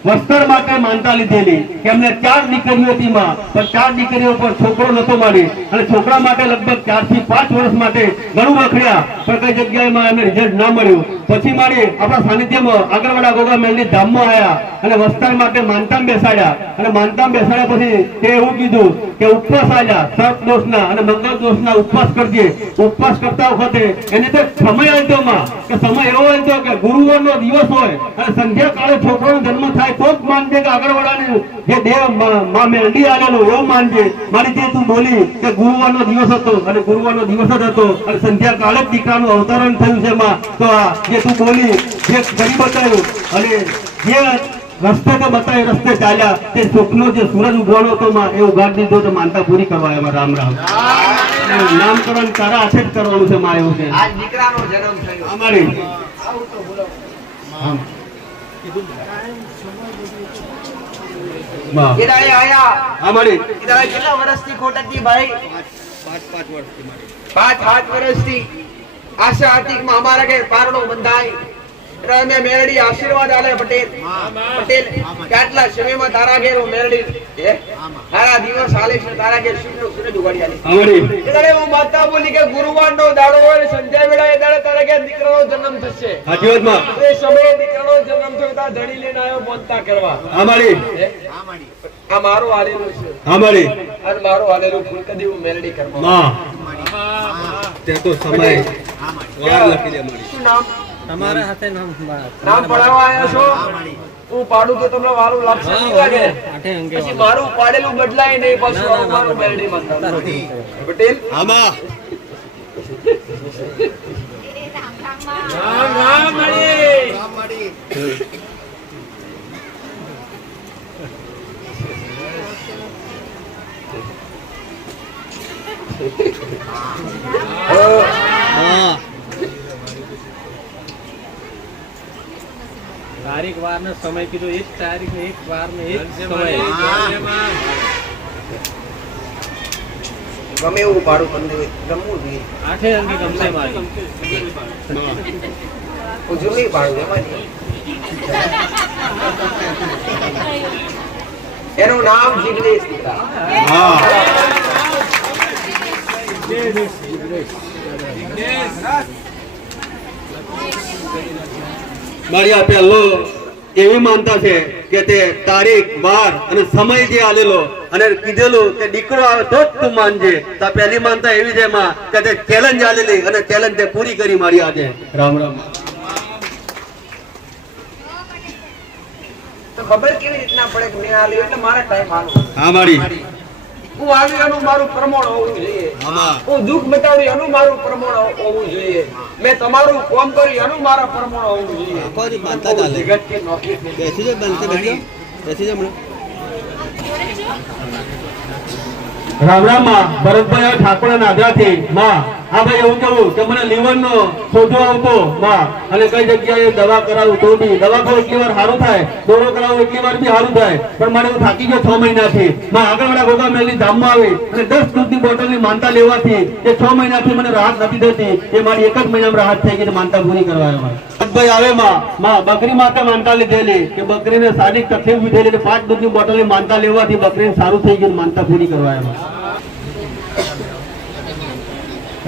વસ્ત્ર માટે માનતા લીધેલી કે એમને 4 દીકરીઓ હતી માં, પણ 4 દીકરીઓ પર છોકરો નતો મળી અને છોકરા માટે લગભગ 4 થી 5 વર્ષ માટે ઘણું રખડ્યા, પણ કઈ જગ્યાએમાં એમને રિઝલ્ટ ના મળ્યું. પછી મારી આપણા સાનિધ્યમાં આગળવાળા ગોગા મેલની ધામમાં આવ્યા અને વસ્ત્ર માટે માનતામ બેસાડ્યા અને માનતામ બેસાડ્યા પછી તે એવું કીધું કે ઉપવાસ આવ્યા સર્પ દોષના અને મંગળ દોષના ઉપવાસ કરજે. ઉપવાસ કરતા વખતે એને તો સમય આવતો માં કે સમય એવો આવતો કે ગુરુવારનો દિવસ હોય અને સંધ્યા કાળે છોકરાનો જન્મ થાય તો જ માનજે કે આગળવાળાને જે દેવ માં મેલડી આવેલો એવું માનજે. મારી જે તું બોલી કે ગુરુવારનો દિવસ હતો અને ગુરુવારનો દિવસ જ હતો અને સંધ્યા કાળે જ દીકરાનું અવતરણ થયું છે માં, તો આ જે તું બોલી જે કરી બતાવ્યું અને જે રસ્તે તો બતાવ્યો રસ્તે ચાલ્યા તે સુખનો જે સૂરજ ઉગવાનો હતો માં એ ઉગાડી દીધો તો માનતા પૂરી કરવા એમાં. રામ રામ. નામકરણ તારા હાથે જ કરવાનું છે માં, એવું છે. આજ દીકરાનો જન્મ થયો અમારી કિરાએ આયા અમારી કિરાએ કેટલા વર્ષથી ખોટ હતી ભાઈ? 5 વર્ષથી આશા હતી કે અમારા ઘેર પારણો બંધાય. અમે મેરડી આશીર્વાદ આલે પટેલ કેટલા સમયમાં તારા ઘેર હું મેરડી સારા દિવસ આલે છે તારા ઘેર શુભનો સૂરજ ઉગાડી આલે. એટલે હું માતા બોલી કે ગુરુવારનો દાડો હોય સંધ્યા વેળાએ દાડે તારા ઘેર દીકરાનો જન્મ થશે. સાચી વાત માં. એ સમયે દીકરાનો જન્મ થયો તા ધણી લઈને આવ્યો બોલતા કરવા. અમારી આ મારું આલેલું છે અમારી અને મારું આલેલું ફૂલ કદી હું મેરડી કરવા. માં તે તો સમય વાર લખી દે મારી. શું નામ તમારા હાથે નામ નામ પડાવવા આવ્યા છો? હું પાડું તો તમને મારું લાગશે નહીં લાગે? આઠે અંગે પછી મારું પાડેલું બદલાય નહીં, પાછું આવું મારું મેરડી મંત્ર. પટેલ આમાં રામ રામ મળી. તારીખ વાર ને સમય કીધું, એક તારીખ ને એક વાર ને એક સમય. ગમે એવું પાડું તમને રમવું જોઈએ. આઠે અંગે ગમશે મારી. હું જૂની પાડું એમાંથી. એનું નામ જિગ્નેશ દીકરા. મારી આ પહેલો એવી માનતા છે કે તે તારીખ વાર અને સમય જે આલેલો અને કીધેલું કે દીકરો આવે તો જ તું માનજે. તો આ પહેલી માનતા એવી છે માં કે તે ચેલેન્જ આલેલી અને ચેલેન્જ તે પૂરી કરી મારી આજે. રામ રામ. તો ખબર કેવી રીતના પડે કે મેં આલ્યું એટલે મારા ટાઈમ આલો. હા મારી હું આવ્યું એનું મારું પ્રમાણ હોવું જોઈએ. હું દુઃખ બતાવ્યું એનું મારું પ્રમાણ હોવું જોઈએ. મેં તમારું કામ કર્યું એનું મારા પ્રમાણ હોવું જોઈએ. જગતની નોકરી રામ રામ માં. ભરતભાઈ ઠાકોર નાગરાથી માં આ ભાઈ એવું કેવું કે મને લીવરનો સોજો આવતો માં અને કઈ જગ્યાએ દવા કરાવું તો બી દવા ખાવ એટલી વાર સારું થાય, દોરો કરાવું એટલી વાર બી સારું થાય, પણ મારે હું થાકી ગયો 6 મહિનાથી. માં આગળવાળા ગોગા મેલની ધામમાં આવી અને 10 દૂધની બોટલની માનતા લેવાથી એ 6 મહિનાથી મને રાહત નથી થતી. એ મારી 1 જ મહિનામાં રાહત થઈ ગઈ. માનતા પૂરી કરવા ભાઈ આવે માં બકરી માટે માનતા લીધેલી કે બકરીને શારીરિક તકલીફ લીધેલી 5 દૂધની બોટલની માનતા લેવાથી બકરીને સારું થઈ ગયું. માનતા પૂરી કરવા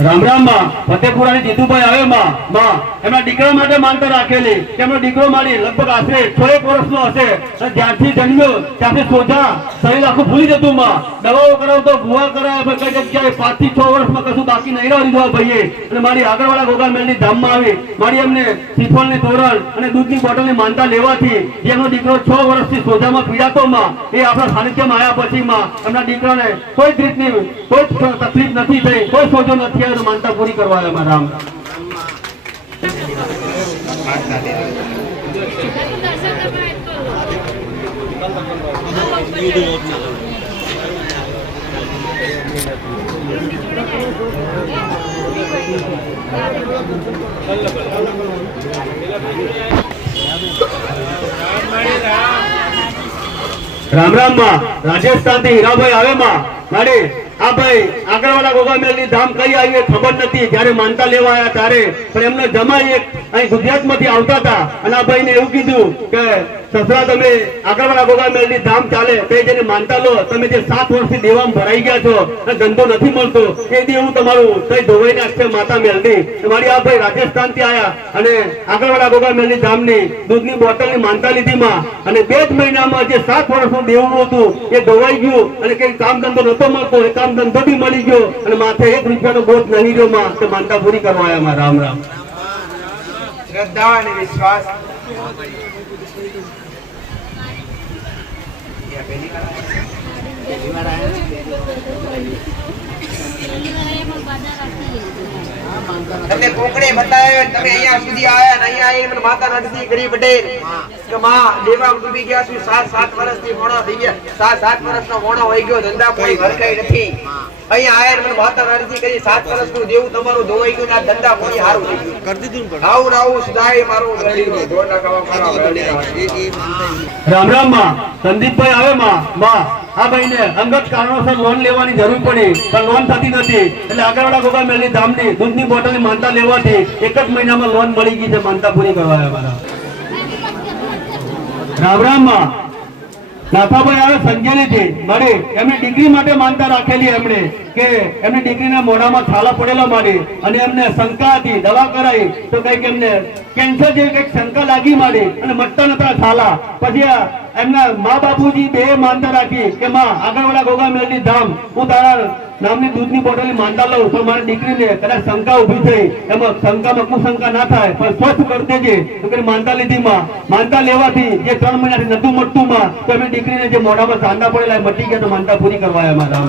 રામ રામ માં. ફતેપુરાની જીતુભાઈ આવે માં એમના દીકરા માટે માનતા રાખેલી કે એમનો દીકરો મારી લગભગ આશરે 6 વર્ષનો હશે અને જ્યારથી જન્મ્યો ત્યાંથી સોજા શરીર આખું ભૂલી જતું માં. દવાઓ કરાવતો ભૂવા કરાવે કઈ જગ્યાએ 5 થી 6 વર્ષમાં કશું બાકી નહીં રહી જવા ભાઈએ. અને મારી આગળવાળા ગોગા મેલની ધામમાં આવી મારી એમને શ્રીફળની તોરણ અને દૂધની બોટલની માનતા લેવાથી જે એમનો દીકરો 6 વર્ષથી સોજામાં પીડાતો માં એ આપણા સાનિધ્યમાં આવ્યા પછી માં એમના દીકરાને કોઈ જ રીતની કોઈ તકલીફ નથી થઈ, કોઈ સોજો નથી. માનતા પૂરી કરવા આવ્યા. રામ રામ રામ માં રાજસ્થાન થી હીરાભાઈ આવે માં મારી આ ભાઈ આગળવાળા ગોગામેલની ધામ કઈ આવી એ ખબર નથી જયારે માનતા લેવા આવ્યા ત્યારે પણ એમને જમાઈ એક અહીં ગુજરાતમાંથી આવતા હતા અને આ ભાઈને એવું કીધું કે સસરા તમે આગળવાળા ગોગામેલની ધામ ચાલે તે જેને માનતા લો તમે જે 7 વર્ષથી દેવામાં ભરાઈ ગયા છો અને ધંધો નથી મળતો એ દી એવું તમારું કઈ ધોવાઈને આખે માતા મેલની તમારી આ ભાઈ રાજસ્થાન થી આયા અને આગળવાળા ગોગામેલની ધામની દૂધની બોટલની માનતા લીધીમાં અને 2 જ મહિનામાં જે 7 વર્ષનું દેવું હતું એ ધોવાઈ ગયું અને કઈ કામ ધંધો નતો મળતો એ કામ ધંધો બી મળી ગયો અને માથે 1 રૂપિયાનો બોજ નહીં રહ્યો માં તે માનતા પૂરી કરવા આવ્યા માં રામ રામ શ્રદ્ધા અને વિશ્વાસ તમને કોકડે બતાવ્યો તમે અહીંયા સુધી આયા ને અહીંયા આવીને મને માતા નડતી કરી પટેલ કે માં દેવા ડૂબી ગયા છું 7 વર્ષથી મોણો થઈ ગયા 7 વર્ષનો મોણો હોઈ ગયો ધંધા કોઈ ભરકાઈ નથી અહીંયા આયા મને માતા નડતી કરી 7 વર્ષનું દેવું તમારું ધોવાઈ ગયું આ ધંધા કોઈ હારું થઈ ગયું કરી દીધું આવું આવું સુધાય મારું ગરડી ઢોર નાખવા રામ રામ માં સંદીપભાઈ આવે માં આ ભાઈને અંગત કારણોસર લોન લેવાની જરૂર પડી પણ લોન થતી નથી એટલે આગળવાળા ગોગામેલની ધામની દૂધની બોટલની માનતા લેવાથી 1 જ મહિનામાં લોન મળી ગઈ છે માનતા પૂરી કરવા આવ્યા રામ રામ માં નાથાભાઈ આવે સંજેલીથી મળી એમની ડિગ્રી માટે માનતા રાખેલી એમણે કે એમની ડિગ્રીના મોઢામાં છાલા પડેલા મારી અને એમને શંકા હતી દવા કરાવી તો કઈક એમને કેન્સર જેવી કઈક શંકા લાગી મારી અને મટતા નતા છાલા પછી એમના મા બાપુજી બે માનતા રાખી કે માં આગળવાળા ગોગામેલની ધામ હું તારા નામની દૂધની બોટલની માનતા લઉં તો મારી દીકરીને કદાચ શંકા ઉભી થઈ એમાં શંકામાં કુશંકા ના થાય પણ સ્વસ્થ કરી દેજે તો કરી માનતા લીધી માં માનતા લેવાથી જે 3 મહિનાથી નતું મટતું માં તો એમની દીકરીને જે મોઢામાં ચાંદા પડેલા મટી ગયા તો માનતા પૂરી કરવા આવ્યા માં રામ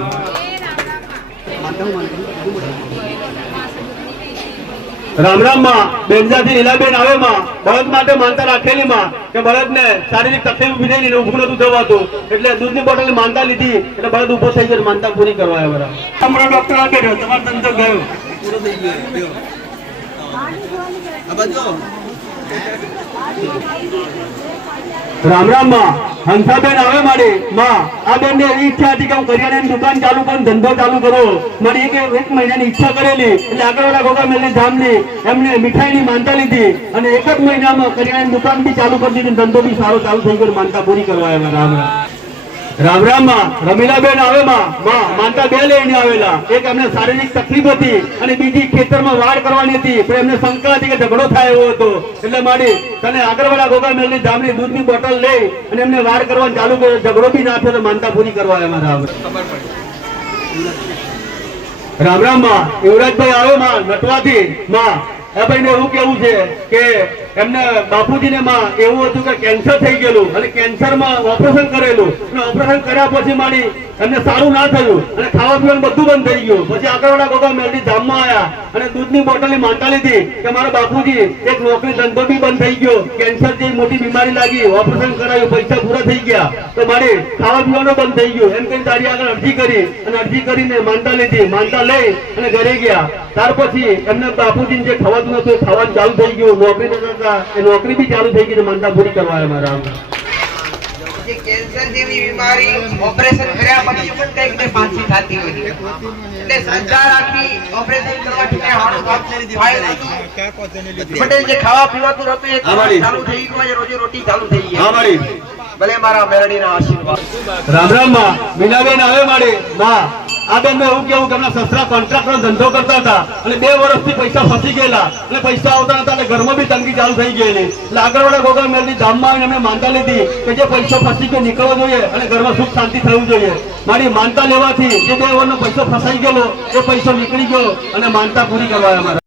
રામ રામ માં બેનજાથી લીલાબેન આવે માં બળદ માટે માનતા રાખેલી માં કે બળદને શારીરિક તકલીફ ઉભી થઈને ઊભું નતું થવાતું એટલે દૂધની બોટલની માનતા લીધી એટલે બળદ ઊભો થઈ ગયો માનતા પૂરી કરવા આવ્યા તમારો ડોક્ટર આપી રહ્યો તમારો ધંધો ગયો પૂરો થઈ ગયો આ બાજુ રામ રામ માં હંસાબેન આવે મારી માં આ બેન ને એવી ઈચ્છા હતી કે હું કરિયાણાની દુકાન ચાલુ કરું ધંધો ચાલુ કરો મારી એક મહિનાની ઈચ્છા કરેલી એટલે આગળવાળા ગોગામેલની ધામની એમને મીઠાઈની માનતા લીધી અને 1 જ મહિનામાં કરિયાણાની દુકાન બી ચાલુ કરી દીધી ધંધો બી સારો ચાલુ થઈ ગયો માનતા પૂરી કરવા આવ્યા રામ રામ રામ માં રમીલાબેન આવે માં માનતા 2 લઈને આવેલા એક એમને શારીરિક તકલીફ હતી અને બીજી ખેતરમાં વાડ કરવાની હતી પણ એમને શંકા હતી કે ઝઘડો થાય એવો હતો એટલે મારી તને આગળવાળા ગોગામેલની ધામની દૂધની બોટલ લઈ અને એમને વાડ કરવાનું ચાલુ કર્યો ઝઘડો બી ના થયો તો માનતા પૂરી કરવા આવ્યા રામ રામ માં યુવરાજભાઈ આવે માં નટવાથી માં એ ભાઈને એવું કેવું છે કે એમને બાપુજીને માં એવું હતું કે કેન્સર થઈ ગયેલું અને કેન્સરમાં ઓપરેશન કરેલું અને ઓપરેશન કર્યા પછી મારી એમને સારું ના થયું અને ખાવા પીવાનું બધું બંધ થઈ ગયું પછી આગળવાળા ગોગામેલની ધામમાં આવ્યા અને દૂધની બોટલની માનતા લીધી કે મારા બાપુજી એક નોકરી ધંધો બી બંધ થઈ ગયો કેન્સર જેવી મોટી બીમારી લાગી ઓપરેશન કરાયું પૈસા પૂરા થઈ ગયા તો મારે ખાવા પીવાનું બંધ થઈ ગયું એમ કઈ તારી આગળ અરજી કરી અને અરજી કરીને માનતા લીધી માનતા લઈ અને ઘરે ગયા ત્યાર પછી એમને બાપુજીને જે ખવાતું હતું એ ખાવાનું ચાલુ થઈ ગયું નોકરી નતા એ નોકરી બી ચાલુ થઈ ગઈ માનતા પૂરી કરવા આવ્યા મારા જે કેન્સર જેવી બીમારી ઓપરેશન કર્યા પછી પણ કઈક ને પાછી થતી હોય એટલે શ્રદ્ધા રાખી ઓપરેશન કરવાથી કઈ હારું પટેલ જે ખાવા પીવાતું હતું એ ચાલુ થઈ ગયું છે રોજી રોટી ચાલુ થઈ ગઈ હા મારી ભલે મારા મેરડીના આશીર્વાદ રામ રામ માં મીનાબેન આવે મારી માં આ બેન એવું કેવું કે એમના સસરા કોન્ટ્રાક્ટનો ધંધો કરતા હતા અને 2 વર્ષથી પૈસા ફસી ગયેલા અને પૈસા આવતા નતા એટલે ઘરમાં બી તંગી ચાલુ થઈ ગયેલી એટલે આગળવાળા ગોગામેલની ધામમાં આવીને એમને માનતા લીધી કે જે પૈસો ફસી ગયો નીકળવો જોઈએ અને ઘરમાં સુખ શાંતિ થવું જોઈએ મારી માનતા લેવાથી જે 2 વર્ષનો પૈસો ફસાઈ ગયેલો એ પૈસો નીકળી ગયો અને માનતા પૂરી કરવા અમારા